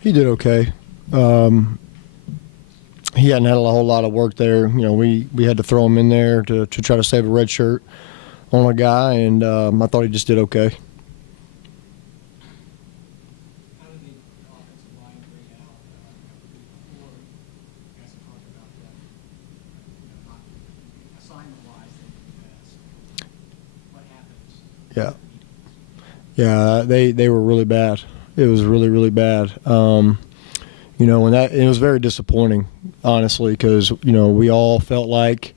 He did okay. He hadn't had a whole lot of work there. You know, we had to throw him in there to try to save a red shirt on a guy, and I thought he just did okay. How did the offensive line grade out before you guys have talked about that? Not assignment-wise, they did the best. What happens? Yeah, they were really bad. It was really, really bad. You know, and it was very disappointing, honestly, because, you know, we all felt like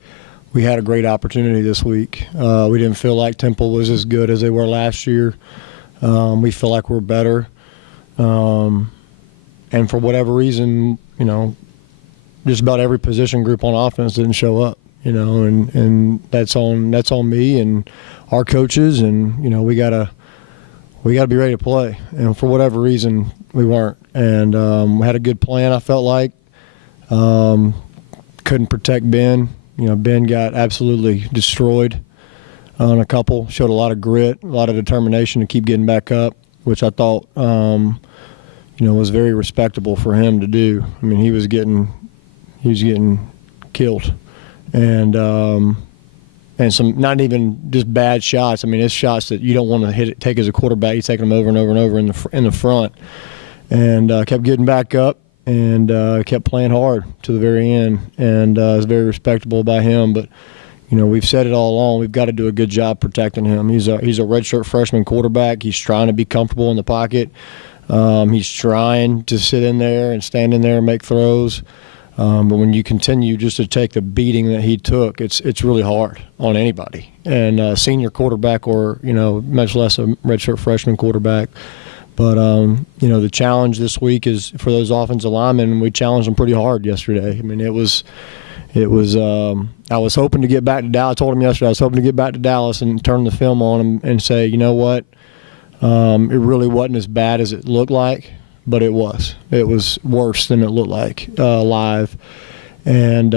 we had a great opportunity this week. We didn't feel like Temple was as good as they were last year. We feel like we're better. And for whatever reason, you know, just about every position group on offense didn't show up, you know, and that's on me and our coaches, and, you know, we gotta be ready to play. And for whatever reason, we weren't. And we had a good plan, I felt like. Couldn't protect Ben. You know, Ben got absolutely destroyed on a couple. Showed a lot of grit, a lot of determination to keep getting back up, which I thought, you know, was very respectable for him to do. I mean, he was getting killed. And some not even just bad shots. I mean, it's shots that you don't want to take as a quarterback. He's taking them over and over and over in the front, and kept getting back up and kept playing hard to the very end. And it's very respectable by him. But you know, we've said it all along. We've got to do a good job protecting him. He's a redshirt freshman quarterback. He's trying to be comfortable in the pocket. He's trying to sit in there and stand in there and make throws. But when you continue just to take the beating that he took, it's really hard on anybody. And a senior quarterback, or, you know, much less a redshirt freshman quarterback. But, you know, the challenge this week is for those offensive linemen. We challenged them pretty hard yesterday. I mean, it was I was hoping to get back to Dallas. I told him yesterday I was hoping to get back to Dallas and turn the film on him and say, you know what, it really wasn't as bad as it looked like. But it was worse than it looked like live. And,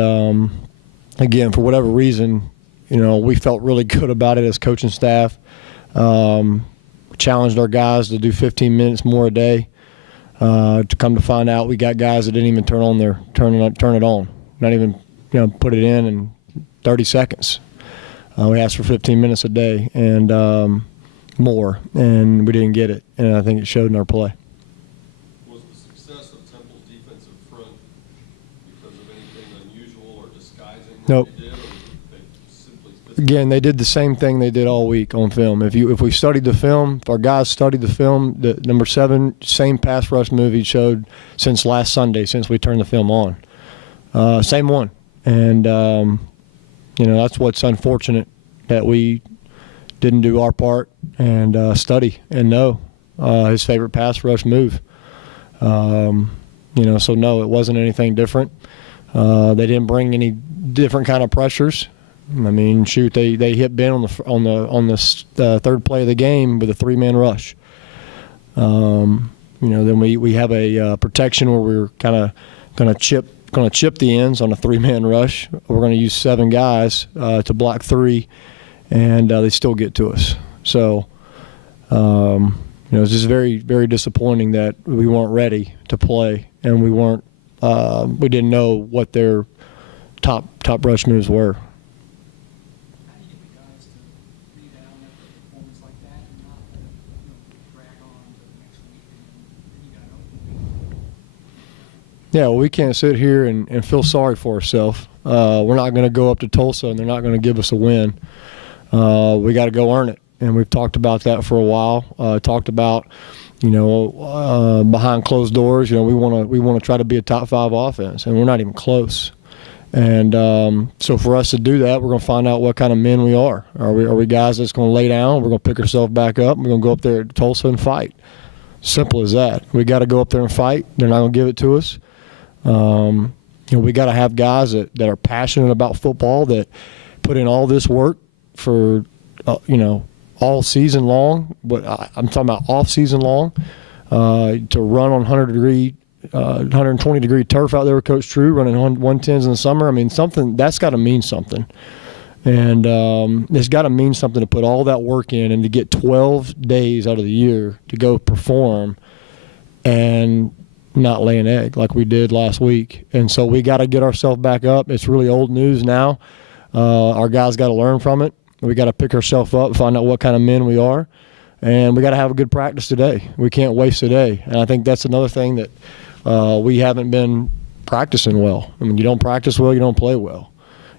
again, for whatever reason, you know, we felt really good about it as coaching staff. Challenged our guys to do 15 minutes more a day. To come to find out, we got guys that didn't even turn it on. Not even, you know, put it in 30 seconds. We asked for 15 minutes a day and more, and we didn't get it. And I think it showed in our play. Nope. Again, they did the same thing they did all week on film. If we studied the film, if our guys studied the film, the number 7 same pass rush move he showed since last Sunday, since we turned the film on. Same one. And, you know, that's what's unfortunate, that we didn't do our part and study and know his favorite pass rush move. You know, so no, it wasn't anything different. They didn't bring any different kind of pressures. I mean, shoot, they hit Ben on the third play of the game with a 3-man rush. You know, then we have a protection where we're kind of going to chip the ends on a 3-man rush. We're going to use 7 guys to block 3, and they still get to us. So, you know, it's just very, very disappointing that we weren't ready to play, and we didn't know what their top rush moves were. How do you get the guys to rebound after a performance like that and not let it, you know, drag on to the next week and you got an open week? Yeah, well, we can't sit here and feel sorry for ourselves. We're not going to go up to Tulsa and they're not going to give us a win. We got to go earn it, and we've talked about that for a while. Talked about, you know, behind closed doors, you know, we want to try to be a top 5 offense, and we're not even close. And so for us to do that, we're going to find out what kind of men we are. Are we guys that's going to lay down? We're going to pick ourselves back up. And we're going to go up there to Tulsa and fight. Simple as that. We got to go up there and fight. They're not going to give it to us. You know, we got to have guys that are passionate about football, that put in all this work for, you know, all season long. But I'm talking about off season long, to run on 120-degree turf out there with Coach True, running 110s in the summer. I mean, that's got to mean something. And it's got to mean something to put all that work in and to get 12 days out of the year to go perform and not lay an egg like we did last week. And so we got to get ourselves back up. It's really old news now. Our guys got to learn from it. We got to pick ourselves up, find out what kind of men we are, and we got to have a good practice today. We can't waste a day. And I think that's another thing that we haven't been practicing well. I mean, you don't practice well, you don't play well.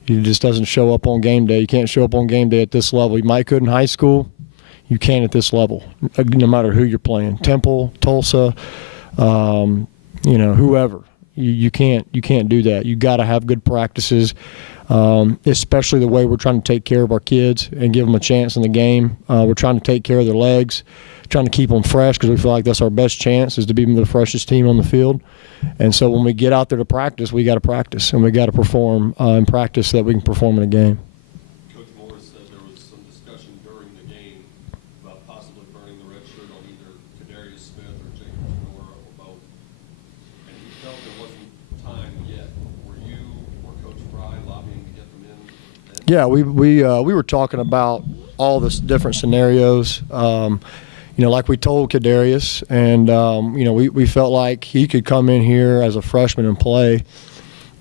It just doesn't show up on game day. You can't show up on game day at this level. You might could in high school. You can't at this level, no matter who you're playing. Temple, Tulsa, whoever. You can't do that. You got to have good practices, especially the way we're trying to take care of our kids and give them a chance in the game. We're trying to take care of their legs, trying to keep them fresh because we feel like that's our best chance is to be the freshest team on the field. And so when we get out there to practice, we got to practice, and we got to perform in practice so that we can perform in a game. Coach Morris said there was some discussion during the game about possibly burning the red shirt on either Kadarius Smith or Jacob Nora or both, and he felt there wasn't time yet. Were you or Coach Fry lobbying to get them in then? Yeah, we were talking about all the different scenarios. Like we told Kadarius, and we felt like he could come in here as a freshman and play.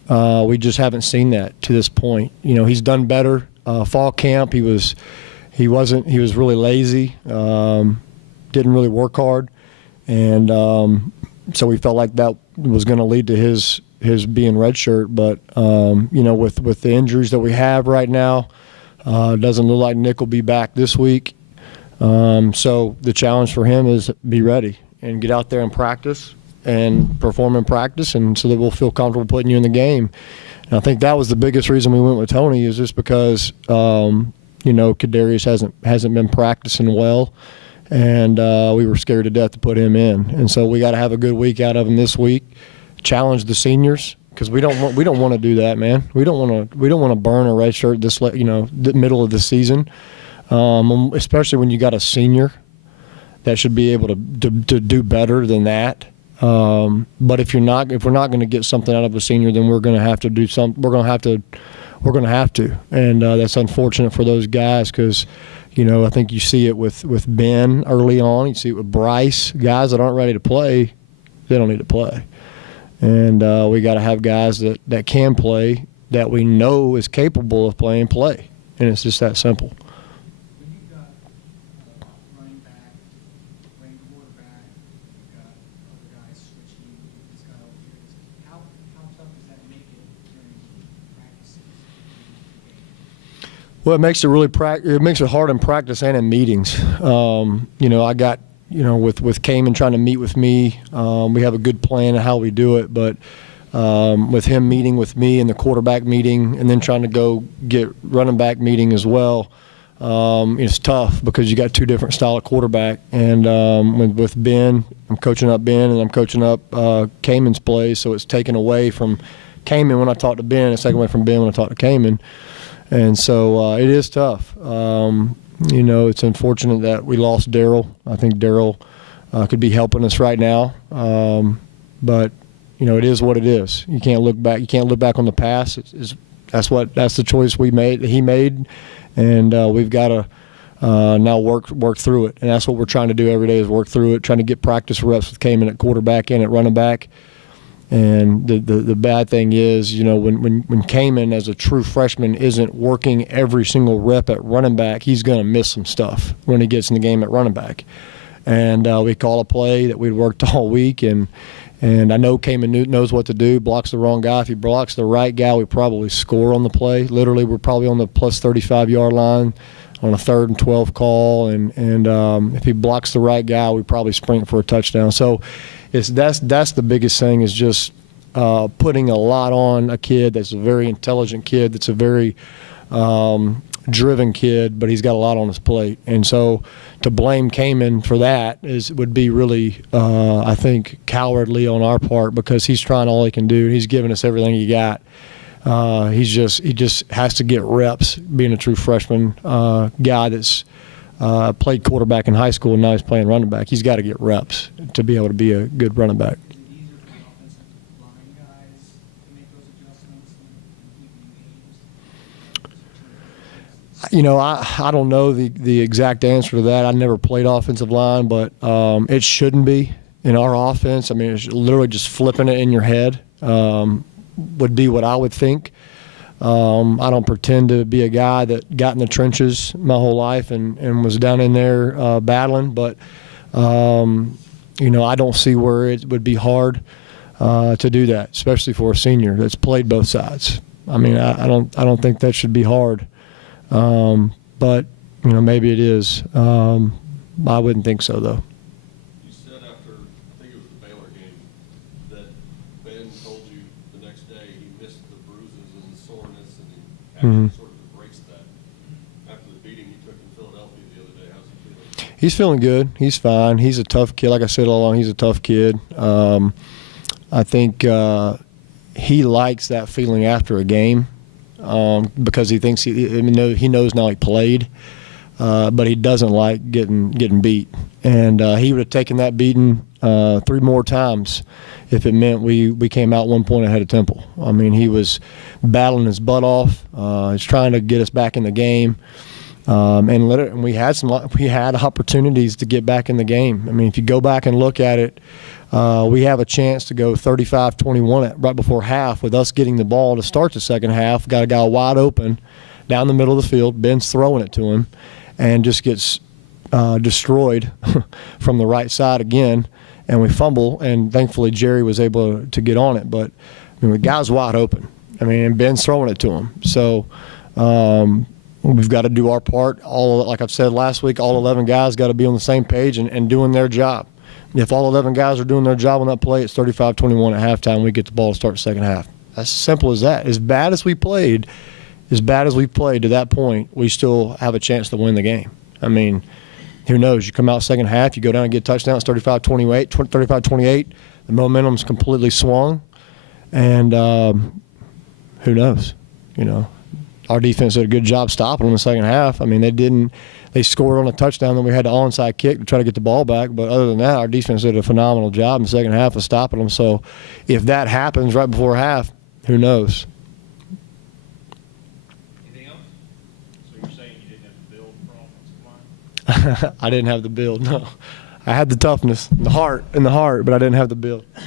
We just haven't seen that to this point. He's done better. Fall camp, he was really lazy, didn't really work hard, and so we felt like that was going to lead to his being redshirt. But with the injuries that we have right now, it doesn't look like Nick will be back this week. So the challenge for him is be ready and get out there and practice and perform in practice, and so that we'll feel comfortable putting you in the game. And I think that was the biggest reason we went with Tony, is just because Kadarius hasn't been practicing well, and we were scared to death to put him in. And so we got to have a good week out of him this week. Challenge the seniors, because we don't want to do that, man. We don't want to burn a red shirt the middle of the season. Especially when you got a senior that should be able to do better than that. But if we're not going to get something out of a senior, then we're going to have to do something. We're going to have to, and that's unfortunate for those guys because, I think you see it with Ben early on. You see it with Bryce. Guys that aren't ready to play, they don't need to play, and we got to have guys that can play, that we know is capable of playing play, and it's just that simple. When you've got running back, playing quarterback, you've got other guys switching, this guy over here, how tough does that make it during practices? Well, it makes it hard in practice and in meetings. I got with Kamen trying to meet with me, we have a good plan of how we do it, but with him meeting with me in the quarterback meeting and then trying to go get running back meeting as well, it's tough because you got two different style of quarterback. And with Ben, I'm coaching up Ben and I'm coaching up Kamen's play, so it's taken away from Kamen when I talk to Ben, it's taken away from Ben when I talk to Kamen. And so it is tough. It's unfortunate that we lost Daryl. I think Daryl could be helping us right now. But it is what it is. You can't look back. You can't look back on the past. That's the choice he made, and we've got to now work through it. And that's what we're trying to do every day, is work through it, trying to get practice reps with Kamen at quarterback and at running back. And the bad thing is, when Kamen as a true freshman isn't working every single rep at running back, he's going to miss some stuff when he gets in the game at running back. And we call a play that we'd worked all week, and I know Kamen knows what to do, blocks the wrong guy. If he blocks the right guy, we probably score on the play. Literally, we're probably on the plus 35-yard line on a 3rd and 12 call, and if he blocks the right guy, we probably sprint for a touchdown. So that's the biggest thing, is just putting a lot on a kid that's a very intelligent kid, that's a very driven kid, but he's got a lot on his plate. And so to blame Kamen for that would be really, I think, cowardly on our part, because he's trying all he can do. He's giving us everything he got. He just has to get reps being a true freshman guy that's played quarterback in high school, and now he's playing running back. He's got to get reps to be able to be a good running back. Is it easier for the offensive line guys to make those adjustments in games? I don't know the exact answer to that. I never played offensive line, but it shouldn't be. in our offense, I mean, it's literally just flipping it in your head would be what I would think. I don't pretend to be a guy that got in the trenches my whole life and was down in there battling, but I don't see where it would be hard to do that, especially for a senior that's played both sides. I mean, I don't think that should be hard, but maybe it is. I wouldn't think so, though. You said after, I think it was the Baylor game, that Ben told you the next day he missed the bruises and the soreness, and he actually sort of embraced that. After the beating he took in Philadelphia the other day, how's he feeling? He's feeling good. He's fine. He's a tough kid. Like I said all along, he's a tough kid. I think he likes that feeling after a game because he thinks he knows now he played. But he doesn't like getting beat, and he would have taken that beating 3 more times if it meant we came out 1 point ahead of Temple. I mean, he was battling his butt off. He's trying to get us back in the game, and we had opportunities to get back in the game. I mean, if you go back and look at it, we have a chance to go 35-21 right before half with us getting the ball to start the second half. Got a guy wide open down the middle of the field. Ben's throwing it to him, and just gets destroyed from the right side again, and we fumble, and thankfully Jerry was able to get on it. But the guy's wide open. I mean, and Ben's throwing it to him. So we've got to do our part. Like I've said last week, all 11 guys got to be on the same page and doing their job. If all 11 guys are doing their job on that play, it's 35-21 at halftime. We get the ball to start the second half. That's as simple as that. As bad as we played to that point, we still have a chance to win the game. I mean, who knows? You come out second half, you go down and get a touchdown, it's 35-28, 35-28. The momentum's completely swung, and who knows? Our defense did a good job stopping them in the second half. I mean, they scored on a touchdown, then we had the onside kick to try to get the ball back. But other than that, our defense did a phenomenal job in the second half of stopping them. So if that happens right before half, who knows? I didn't have the build, no. I had the toughness, the heart, but I didn't have the build.